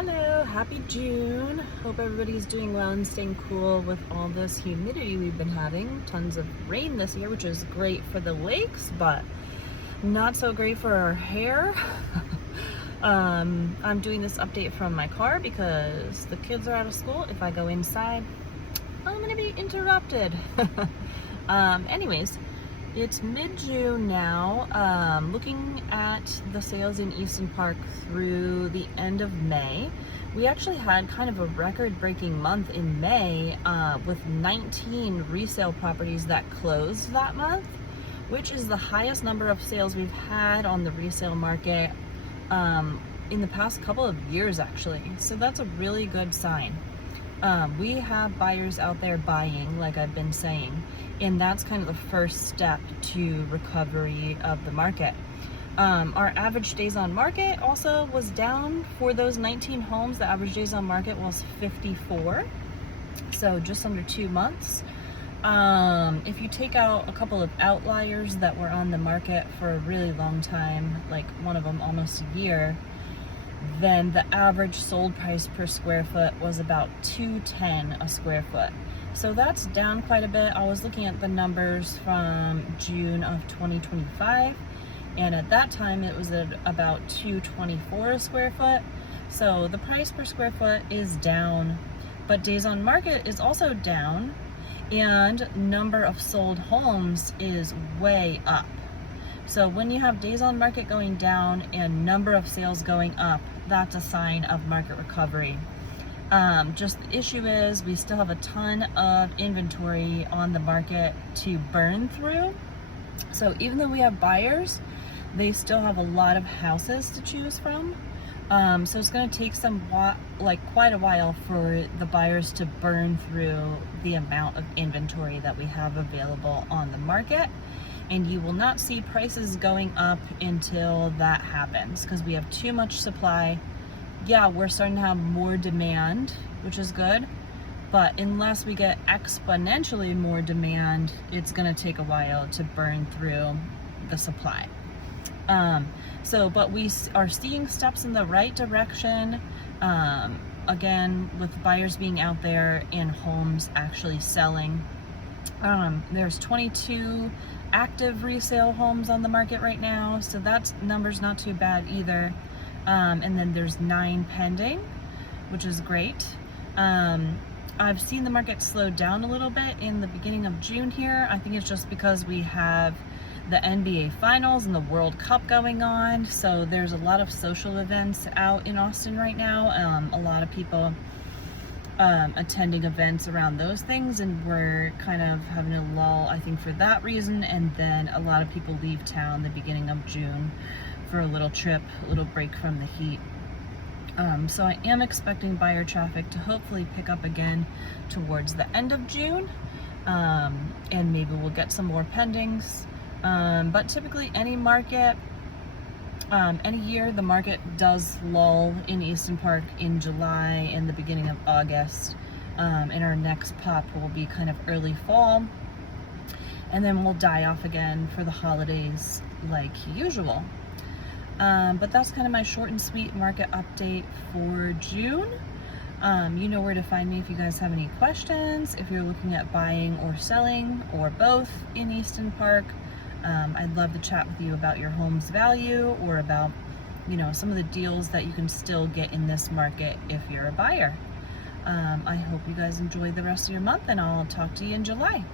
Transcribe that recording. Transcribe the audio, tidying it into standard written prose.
Hello, happy June. Hope everybody's doing well and staying cool with all this humidity we've been having. Tons of rain this year, which is great for the lakes, but not so great for our hair. I'm doing this update from my car because the kids are out of school. If I go inside, I'm gonna be interrupted. Anyways, it's mid-June now. Looking at the sales in Easton Park through the end of May, we actually had kind of a record-breaking month in May with 19 resale properties that closed that month, which is the highest number of sales we've had on the resale market in the past couple of years, actually. So that's a really good sign. We have buyers out there buying, like I've been saying, and that's kind of the first step to recovery of the market. Our average days on market also was down for those 19 homes. The average days on market was 54, so just under 2 months. If you take out a couple of outliers that were on the market for a really long time, like one of them almost a year, then the average sold price per square foot was about $210 a square foot. So that's down quite a bit. I was looking at the numbers from June of 2025, and at that time it was at about $224 a square foot. So the price per square foot is down, but days on market is also down, and number of sold homes is way up. So when you have days on market going down and number of sales going up, that's a sign of market recovery. Just the issue is we still have a ton of inventory on the market to burn through. So even though we have buyers, they still have a lot of houses to choose from. So it's going to take quite a while for the buyers to burn through the amount of inventory that we have available on the market. And you will not see prices going up until that happens, because we have too much supply. Yeah, we're starting to have more demand, which is good, but unless we get exponentially more demand, it's going to take a while to burn through the supply. But we are seeing steps in the right direction, again, with buyers being out there and homes actually selling. There's 22 active resale homes on the market right now, so that number's not too bad either. And then there's 9 pending, which is great. I've seen the market slow down a little bit in the beginning of June here. I think it's just because we have the NBA Finals and the World Cup going on, so there's a lot of social events out in Austin right now. A lot of people attending events around those things, and we're kind of having a lull, I think, for that reason. And then a lot of people leave town the beginning of June for a little trip, a little break from the heat. So I am expecting buyer traffic to hopefully pick up again towards the end of June, and maybe we'll get some more pendings. But typically any market, any year, the market does lull in Easton Park in July and the beginning of August. And our next pop will be kind of early fall. And then we'll die off again for the holidays like usual. But that's kind of my short and sweet market update for June. You know where to find me if you guys have any questions, if you're looking at buying or selling or both in Easton Park. I'd love to chat with you about your home's value, or about, some of the deals that you can still get in this market if you're a buyer. I hope you guys enjoy the rest of your month, and I'll talk to you in July.